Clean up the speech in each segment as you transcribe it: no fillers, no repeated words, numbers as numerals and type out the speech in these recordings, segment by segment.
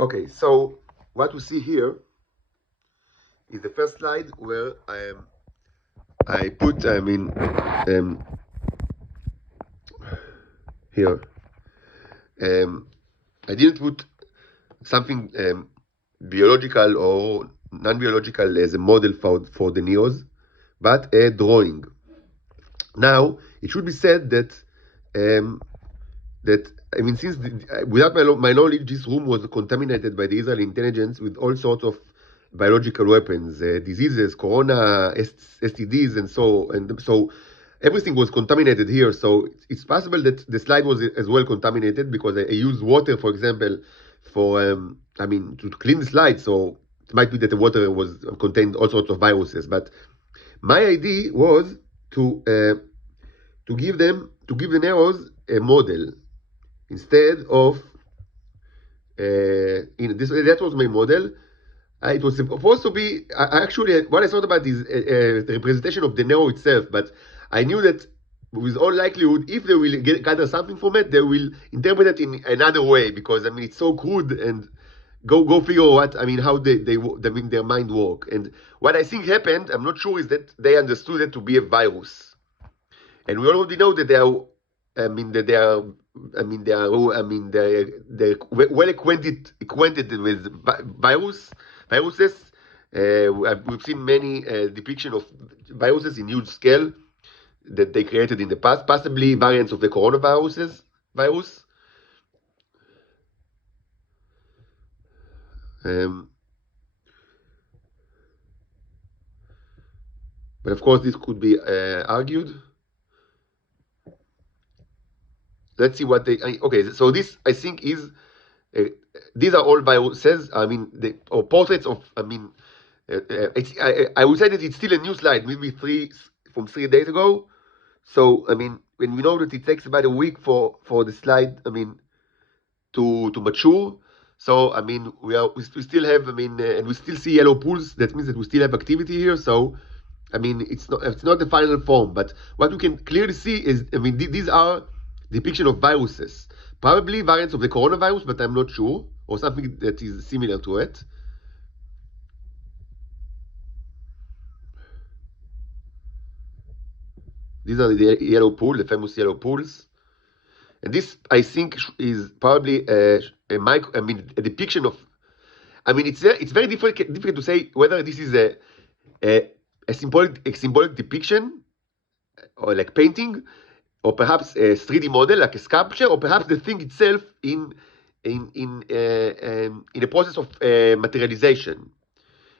Okay, so what we see here is the first slide where I put here I didn't put something biological or non-biological as a model for the neos, but a drawing. Now it should be said that since without my knowledge, this room was contaminated by the Israeli intelligence with all sorts of biological weapons, diseases, corona, STDs, and so everything was contaminated here. So it's possible that the slide was as well contaminated because I used water, for example, for to clean the slide. So it might be that the water was contained all sorts of viruses. But my idea was to give the neros a model instead of that was my model. It was supposed to be actually what I thought about is the representation of the nero itself, but I knew that with all likelihood, if they will gather something from it, they will interpret it in another way because it's so crude and go figure what how their mind work. And what I think happened, I'm not sure, is that they understood it to be a virus, and we already know that they're well acquainted with viruses. We've seen many depiction of viruses in huge scale that they created in the past, possibly variants of the coronavirus. But of course, this could be argued. Let's see what they. Okay, so this I think is. These are all viruses. Or portraits of. I would say that it's still a new slide, maybe 3 days ago. So when we know that it takes about a week for the slide, to mature. So we still have and we still see yellow pools. That means that we still have activity here. So it's not the final form, but what we can clearly see is these are depiction of viruses, probably variants of the coronavirus, but I'm not sure, or something that is similar to it. These are the yellow pool, the famous yellow pools. And this, I think, is probably a depiction of. It's very difficult to say whether this is a symbolic depiction, or like painting, or perhaps a 3D model, like a sculpture, or perhaps the thing itself in a process of materialization.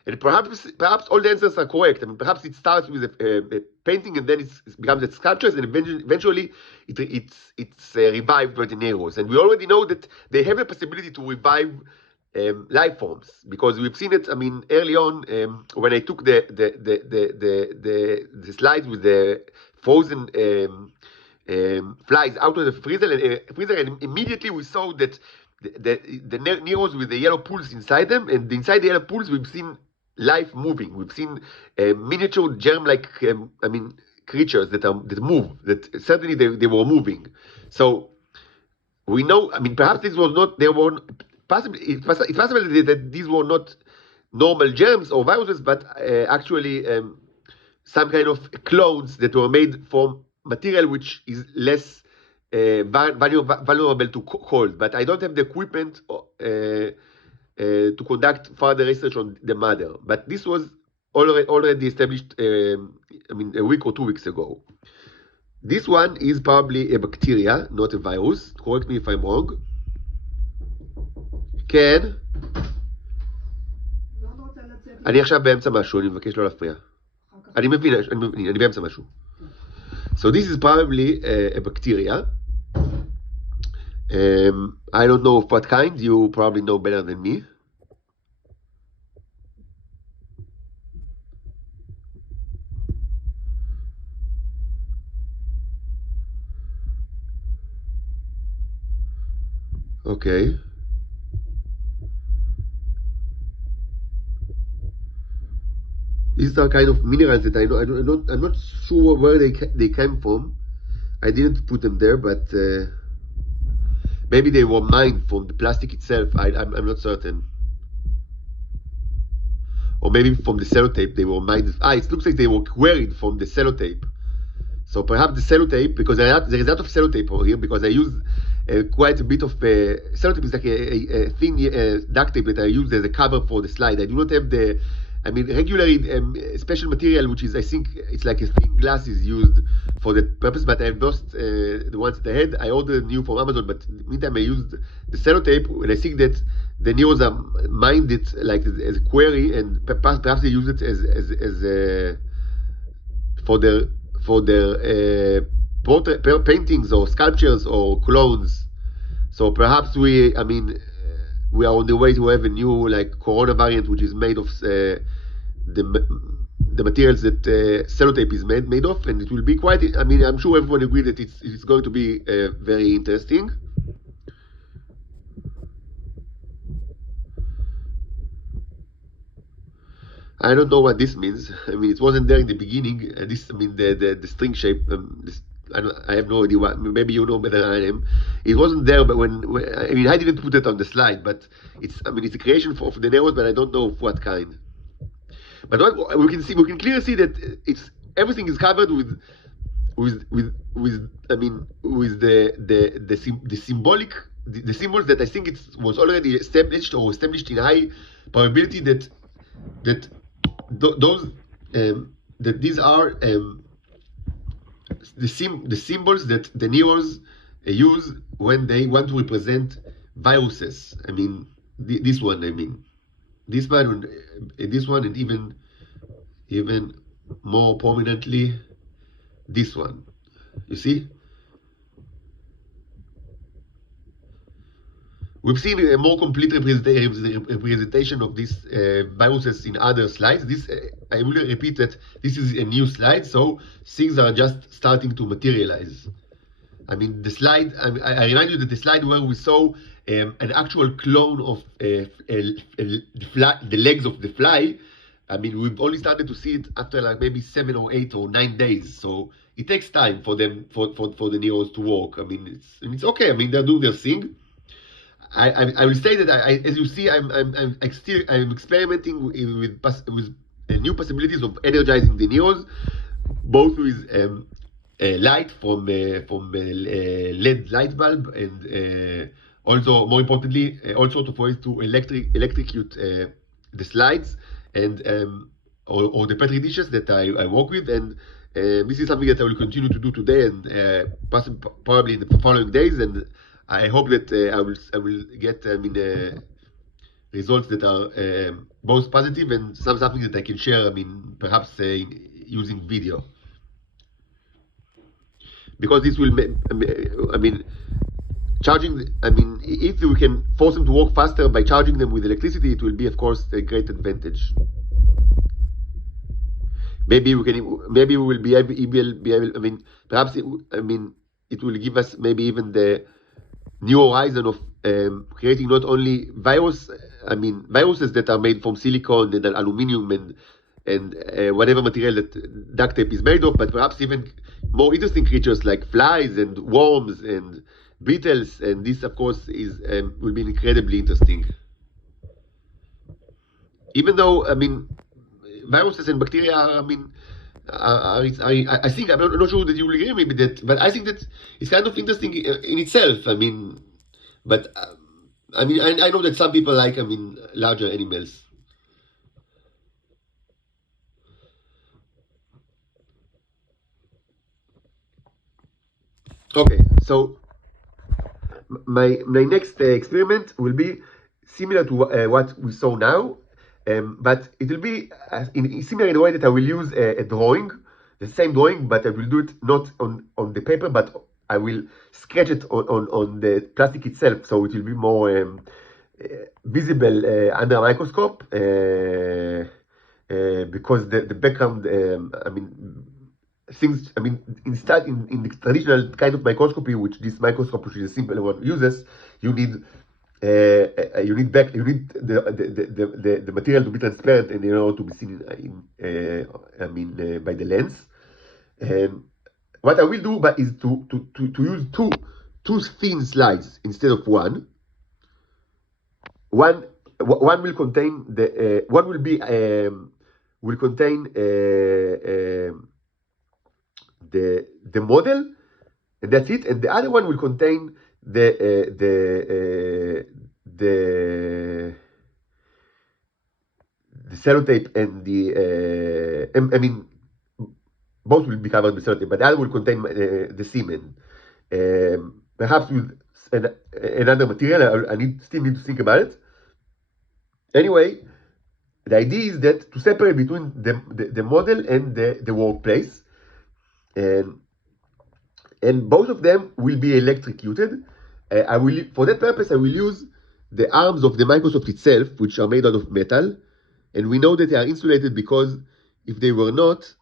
And perhaps all the answers are correct. Perhaps it starts with a painting, and then it becomes a sculpture, and eventually it's revived by the neros. And we already know that they have the possibility to revive life forms, because we've seen it. Early on, when I took the slides with the frozen flies out of the freezer, and immediately we saw that the neros with the yellow pools inside them, and inside the yellow pools we've seen life moving. We've seen miniature germ-like creatures that move. That certainly they were moving. So we know. Perhaps this was not. They were possibly. It's possible that these were not normal germs or viruses, but actually some kind of clones that were made from material which is less vulnerable to cold. But I don't have the equipment to conduct further research on the mother. But this was already established a week or 2 weeks ago. This one is probably a bacteria, not a virus. Correct me if I'm wrong. כן? אני עכשיו באמצע משהו, אני מבקש לא להפריע. אני מבין, אני באמצע משהו. So this is probably a bacteria. I don't know of what kind. You probably know better than me. Okay. These are kind of minerals that I'm not sure where they came from. I didn't put them there, but Maybe they were mined from the plastic itself. I'm not certain. Or maybe from the sellotape they were mined. It looks like they were queried from the sellotape. So perhaps the sellotape, because there is a lot of sellotape over here, because I use quite a bit of sellotape is like a thin duct tape that I use as a cover for the slide. I do not have the, I mean, regularly special material, which is, I think, it's like a thin glass is used for the purpose, but I've lost the ones that I had. I ordered new from Amazon, but meantime I used the sellotape, and I think that the Neos are mined it like as a query, and perhaps they use it as for their portrait paintings or sculptures or clones. So perhaps we are on the way to have a new like corona variant, which is made of the materials that sellotape is made of, and it will be quite. I'm sure everyone agrees that it's going to be very interesting. I don't know what this means. It wasn't there in the beginning. The string shape. I have no idea what. Maybe you know better than I am. It wasn't there, but I didn't put it on the slide. But it's a creation of the Neros, but I don't know of what kind. But what we can clearly see that everything is covered with the symbolic the symbols that I think it was already established in high probability that these are the symbols that the Neos use when they want to represent viruses. This one, and even more prominently this one. You see? We've seen a more complete representation of these viruses in other slides. I will repeat that this is a new slide, so things are just starting to materialize. The slide, I remind you that the slide where we saw an actual clone of the legs of the fly, we've only started to see it after like maybe 7 or 8 or 9 days. So it takes time for them, for the Neos to work. It's okay. They're doing their thing. I will say that as you see, I'm experimenting with new possibilities of energizing the Neos, both with light from LED light bulb, and also more importantly, all sorts of ways to electrocute the slides and or the petri dishes that I work with, and this is something that I will continue to do today and probably in the following days, and I hope that I will get results that are both positive and something that I can share. Perhaps using video, because this will charging. If we can force them to work faster by charging them with electricity, it will be, of course, a great advantage. Maybe we will be able. Perhaps it will give us maybe even the new horizon of creating not only viruses that are made from silicon and aluminum and whatever material that duct tape is made of, but perhaps even more interesting creatures like flies and worms and beetles. And this, of course, will be incredibly interesting. Even though viruses and bacteria are, I think, I'm not sure that you will agree with me that, but I think that it's kind of interesting in itself. But I know that some people like larger animals. Okay, so my next experiment will be similar to what we saw now, but it will be similar in a way that I will use a drawing, the same drawing, but I will do it not on the paper, but I will sketch it on the plastic itself, so it will be more visible under a microscope, because the background, things, in the traditional kind of microscopy, which this microscope, which is a simple one, uses, you need the material to be transparent and in order to be seen by the lens. And what I will do is to use two two thin slides instead of one. One will contain the one will contain the model, and that's it. And the other one will contain the sellotape and I mean, both will be covered with sellotape, but the other will contain the semen. Perhaps with another material. Still need to think about it. Anyway, the idea is that to separate between the model and the workplace, and both of them will be electrocuted. For that purpose, I will use the arms of the microscope itself, which are made out of metal, and we know that they are insulated because if they were not,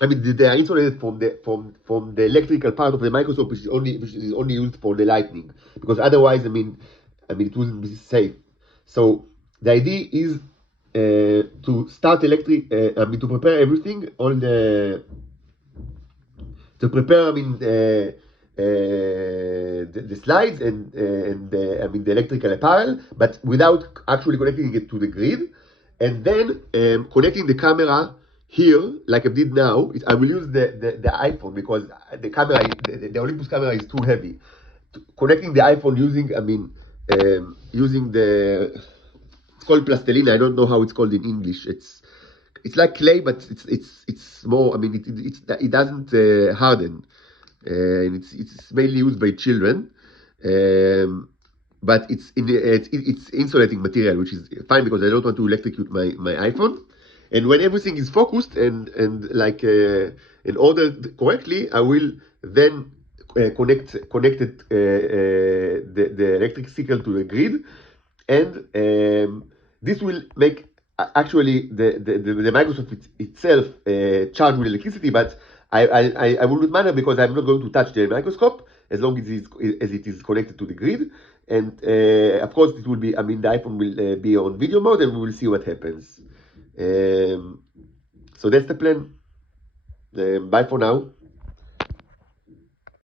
I mean, they are insulated from the electrical part of the microscope, which is only used for the lighting, because otherwise, I mean, it wouldn't be safe. So the idea is to start to prepare everything on to prepare, the slides and the electrical apparel, but without actually connecting it to the grid, and then connecting the camera here, like I did now. I will use the iPhone because the camera, the Olympus camera is too heavy. Connecting the iPhone using, using it's called plastilina. I don't know how it's called in English. It's like clay, but it's more. I mean, it doesn't harden, and it's mainly used by children. But it's insulating material, which is fine because I don't want to electrocute my iPhone. And when everything is focused and ordered correctly, I will then connect the electric signal to the grid, and this will make actually the microscope itself charged with electricity, but I will not matter because I'm not going to touch the microscope as long as it is connected to the grid. And of course, it will be, the iPhone will be on video mode, and we will see what happens. So that's the plan. Bye for now.